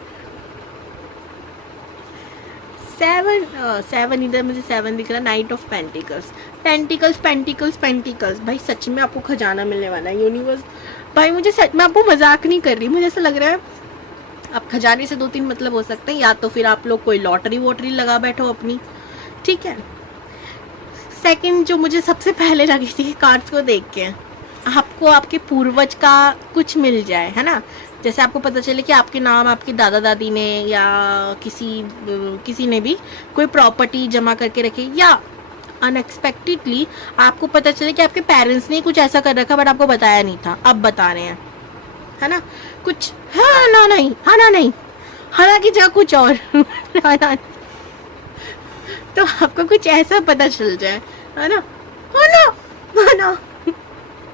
सेवन इधर मुझे 7 दिख रहा है, night of pentacles. Pentacles pentacles pentacles, भाई सच में आपको खजाना मिलने वाला है यूनिवर्स। भाई मुझे सच में, आपको मजाक नहीं कर रही, मुझे ऐसा लग रहा है अब खजाने से 2-3 मतलब हो सकते हैं, या तो फिर आप लोग कोई लॉटरी वोटरी लगा बैठो अपनी, ठीक है। सेकंड जो मुझे सबसे पहले लगी थी कार्ड्स को देख के, आपको आपके पूर्वज का कुछ मिल जाए, है ना। जैसे आपको पता चले कि आपके नाम आपके दादा दादी ने या किसी ने भी कोई प्रॉपर्टी जमा करके रखी, या अनएक्सपेक्टेडली आपको पता चले कि आपके पेरेंट्स ने कुछ ऐसा कर रखा बट आपको बताया नहीं था, अब बता रहे हैं, है ना। कुछ हाँ ना नहीं, हाँ ना नहीं, हाँ ना की जगह कुछ और हाँ ना, तो आपको कुछ ऐसा पता चल जाए, है ना, हाँ ना, हाँ ना।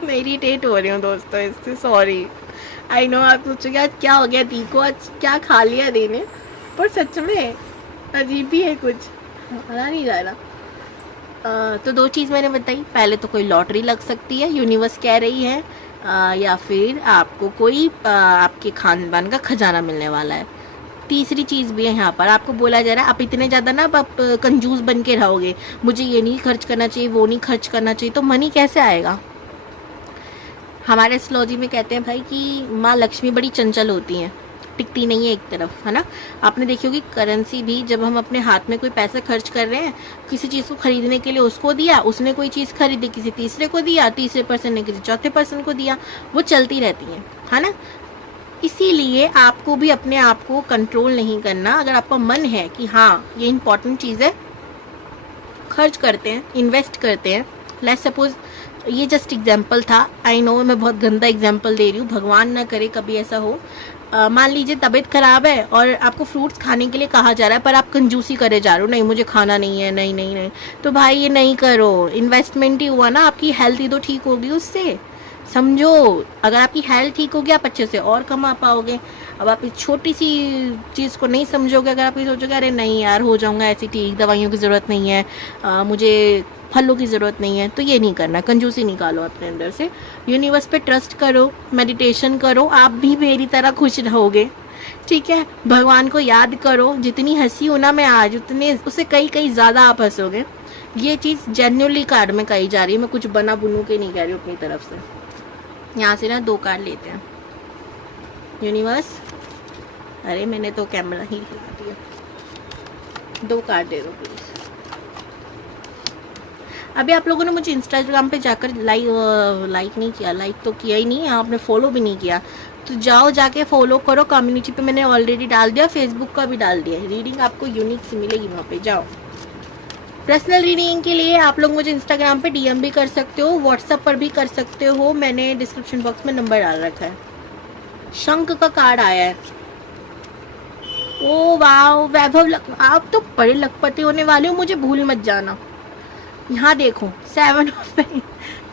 मैं इरिटेट हो रही हूँ दोस्तों इससे, सॉरी। आई नो आप सोचोगे आज क्या हो गया दी को, आज क्या खा लिया दी ने, पर सच में अजीब ही है, कुछ पता नहीं जा रहा। तो 2 चीज़ मैंने बताई, पहले तो कोई लॉटरी लग सकती है, यूनिवर्स कह रही है, या फिर आपको कोई आपके खानदान का खजाना मिलने वाला है। तीसरी चीज़ भी है यहाँ पर, आपको बोला जा रहा है आप इतने ज़्यादा ना आप कंजूस बन के रहोगे, मुझे ये नहीं खर्च करना चाहिए, वो नहीं खर्च करना चाहिए, तो मनी कैसे आएगा। हमारे एस्ट्रोलॉजी में कहते हैं भाई कि माँ लक्ष्मी बड़ी चंचल होती हैं, टिकती नहीं है एक तरफ, है ना। आपने देखी होगी करेंसी भी, जब हम अपने हाथ में कोई पैसे खर्च कर रहे हैं किसी चीज़ को खरीदने के लिए, उसको दिया, उसने कोई चीज़ खरीदी, किसी तीसरे को दिया, तीसरे पर्सन ने किसी चौथे पर्सन को दिया, वो चलती रहती हैं, है ना। इसीलिए आपको भी अपने आप को कंट्रोल नहीं करना। अगर आपका मन है कि हाँ ये इंपॉर्टेंट चीज़ है, खर्च करते हैं, इन्वेस्ट करते हैं। लेट्स सपोज ये जस्ट एग्जाम्पल था, आई नो मैं बहुत गंदा एग्जाम्पल दे रही हूँ, भगवान ना करे कभी ऐसा हो। मान लीजिए तबीयत खराब है और आपको फ्रूट्स खाने के लिए कहा जा रहा है, पर आप कंजूसी करे जा रहे हो, नहीं मुझे खाना नहीं है, नहीं नहीं नहीं, तो भाई ये नहीं करो, इन्वेस्टमेंट ही हुआ ना, आपकी हेल्थ ही तो ठीक होगी उससे, समझो। अगर आपकी हेल्थ ठीक होगी आप अच्छे से और कमा पाओगे। अब आप इस छोटी सी चीज़ को नहीं समझोगे, अगर आप ये सोचोगे अरे नहीं यार हो जाऊंगा ऐसी ठीक, दवाइयों की ज़रूरत नहीं है, मुझे फलों की ज़रूरत नहीं है, तो ये नहीं करना, कंजूसी निकालो अपने अंदर से, यूनिवर्स पे ट्रस्ट करो, मेडिटेशन करो, आप भी मेरी तरह खुश रहोगे, ठीक है। भगवान को याद करो, जितनी हंसी हो ना मैं आज, उतने उससे कई ज़्यादा आप हंसोगे। ये चीज़ जेन्युइनली कार्ड में कही जा रही है, मैं कुछ बना बुनू के नहीं कह रही हूँ अपनी तरफ से। यहाँ से ना 2 कार्ड लेते हैं यूनिवर्स, अरे मैंने तो कैमरा ही हिला दिया, 2 कार्ड दे दो प्लीज। अभी आप लोगों ने मुझे इंस्टाग्राम पे जाकर लाइक नहीं किया, लाइक तो किया ही नहीं, आपने फॉलो भी नहीं किया, तो जाओ जाके फॉलो करो। कम्युनिटी पे मैंने ऑलरेडी डाल दिया, फेसबुक का भी डाल दिया है, रीडिंग आपको यूनिक सी मिलेगी वहाँ पे, जाओ। पर्सनल रीडिंग के लिए आप लोग मुझे इंस्टाग्राम पे डीएम भी कर सकते हो, व्हाट्सएप पर भी कर सकते हो, मैंने डिस्क्रिप्शन बॉक्स में नंबर डाल रखा है। शंख का कार्ड आया है, ओ वाओ वैभव, आप तो बड़े लखपति होने वाले हो, मुझे भूल मत जाना। यहाँ देखो 7 of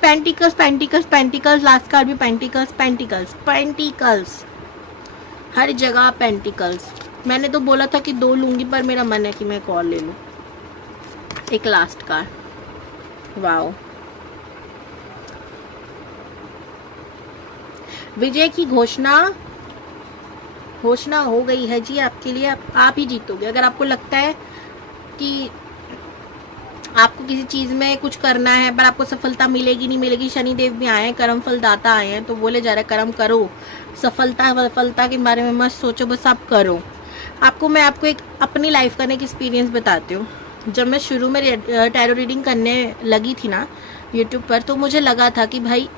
pentacles pentacles pentacles, last card भी पेंटिकल्स पेंटिकल्स पेंटिकल्स, हर जगह पेंटिकल्स। मैंने तो बोला था कि 2 लूंगी, पर मेरा मन है कि मैं एक और ले लूँ। एक लास्ट कार्ड, वाओ, विजय की घोषणा हो गई है जी आपके लिए, आप ही जीतोगे। अगर आपको लगता है कि आपको किसी चीज में कुछ करना है पर आपको सफलता मिलेगी नहीं मिलेगी, शनिदेव भी आए हैं, कर्म फल दाता आए हैं, तो बोले जा रहे कर्म करो, सफलता के बारे में मत सोचो, बस आप करो। मैं आपको एक अपनी लाइफ का एक एक्सपीरियंस बताती हूँ। जब मैं शुरू में टैरो रीडिंग करने लगी थी ना यूट्यूब पर, तो मुझे लगा था कि भाई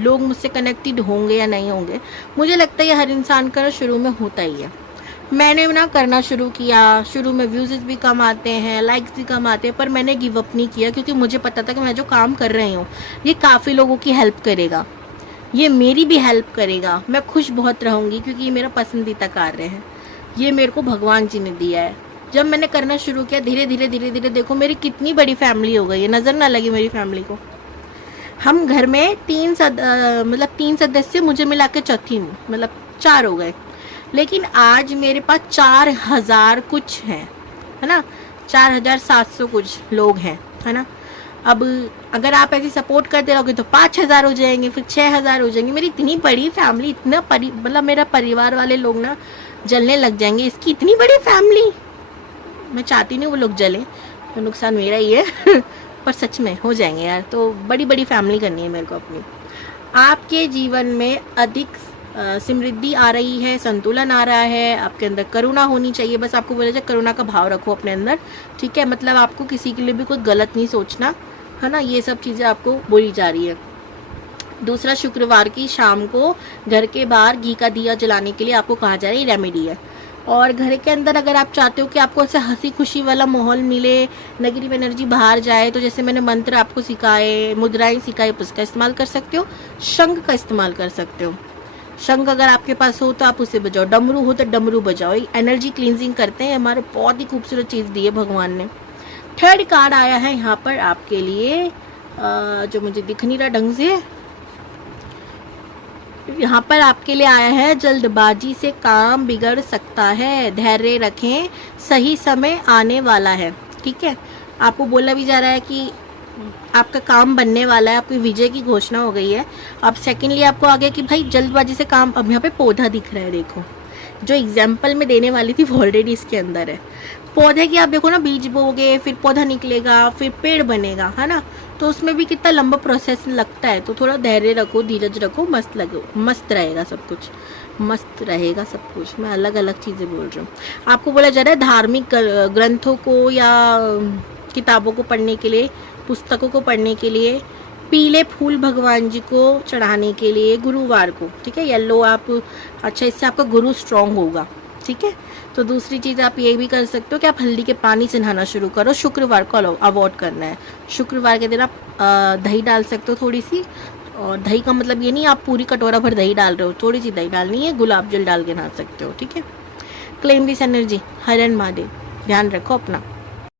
लोग मुझसे कनेक्टेड होंगे या नहीं होंगे। मुझे लगता है हर इंसान का शुरू में होता ही है। मैंने ना करना शुरू किया, शुरू में व्यूज़ भी कम आते हैं, लाइक्स भी कम आते हैं, पर मैंने गिव अप नहीं किया, क्योंकि मुझे पता था कि मैं जो काम कर रही हूँ ये काफ़ी लोगों की हेल्प करेगा, ये मेरी भी हेल्प करेगा, मैं खुश बहुत रहूँगी, क्योंकि ये मेरा पसंदीदा कार्य है, ये मेरे को भगवान जी ने दिया है। जब मैंने करना शुरू किया, धीरे धीरे देखो मेरी कितनी बड़ी फैमिली हो गई है, नज़र ना लगी मेरी फैमिली को। हम घर में 3 सदस्य, मुझे मिला के चौथी हूँ, 4 हो गए, लेकिन आज मेरे पास 4000 कुछ हैं, है ना, 4700 कुछ लोग हैं, है ना। अब अगर आप ऐसी सपोर्ट करते रहोगे तो 5000 हो जाएंगे, फिर 6000 हो जाएंगे। मेरी इतनी बड़ी फैमिली, इतना मेरा परिवार वाले लोग ना जलने लग जाएंगे, इसकी इतनी बड़ी फैमिली, मैं चाहती नहीं वो लोग जले, तो नुकसान मेरा ही है पर सच में हो जाएंगे यार। तो बड़ी बड़ी फैमिली करनी है मेरे को अपनी। आपके जीवन में अधिक समृद्धि आ रही है, संतुलन आ रहा है, आपके अंदर करुणा होनी चाहिए। बस आपको बोला जाए करुणा का भाव रखो अपने अंदर, ठीक है। मतलब आपको किसी के लिए भी कुछ गलत नहीं सोचना, है ना। ये सब चीज़ें आपको बोली जा रही है। दूसरा, शुक्रवार की शाम को घर के बाहर घी का दिया जलाने के लिए आपको कहा जा रहा है, ये रेमेडी है। और घर के अंदर अगर आप चाहते हो कि आपको ऐसे हंसी खुशी वाला माहौल मिले, नेगेटिव एनर्जी बाहर जाए, तो जैसे मैंने मंत्र आपको सिखाए, मुद्राएं सिखाई, उसका इस्तेमाल कर सकते हो। शंख का इस्तेमाल कर सकते हो। शंख अगर आपके पास हो तो आप उसे बजाओ, डमरू हो तो डमरू बजाओ। एनर्जी क्लींजिंग करते हैं, हमारे बहुत ही खूबसूरत चीज़ दी है भगवान ने। थर्ड कार्ड आया है यहाँ पर आपके लिए, जो मुझे दिख नहीं रहा ढंग से। यहाँ पर आपके लिए आया है, जल्दबाजी से काम बिगड़ सकता है, धैर्य रखें, सही समय आने वाला है, ठीक है। आपको बोला भी जा रहा है कि आपका काम बनने वाला है, आपकी विजय की घोषणा हो गई है। अब सेकेंडली आपको आ गया कि भाई जल्दबाजी से काम, अब यहाँ पे पौधा दिख रहा है, देखो जो एग्जाम्पल में देने वाली थी वो ऑलरेडी इसके अंदर है। पौधे की आप देखो ना, बीज बोगे, फिर पौधा निकलेगा, फिर पेड़ बनेगा, है ना। तो उसमें भी कितना लंबा प्रोसेस लगता है। तो थोड़ा धैर्य रखो, धीरज रखो, मस्त रहेगा सब कुछ, मस्त रहेगा सब कुछ। मैं अलग अलग चीज़ें बोल रही हूँ। आपको बोला जा रहा है धार्मिक ग्रंथों को या किताबों को पढ़ने के लिए, पुस्तकों को पढ़ने के लिए, पीले फूल भगवान जी को चढ़ाने के लिए गुरुवार को, ठीक है। येलो आप, अच्छा इससे आपका गुरु स्ट्रांग होगा, ठीक है। तो दूसरी चीज़ आप ये भी कर सकते हो कि आप हल्दी के पानी से नहाना शुरू करो। शुक्रवार को अवॉइड करना है। शुक्रवार के दिन आप दही डाल सकते हो थोड़ी सी। और दही का मतलब ये नहीं आप पूरी कटोरा भर दही डाल रहे हो, थोड़ी सी दही डालनी है, गुलाब जल डाल के नहा सकते हो, ठीक है। Claim this energy. Her and Mahadev. ध्यान रखो अपना।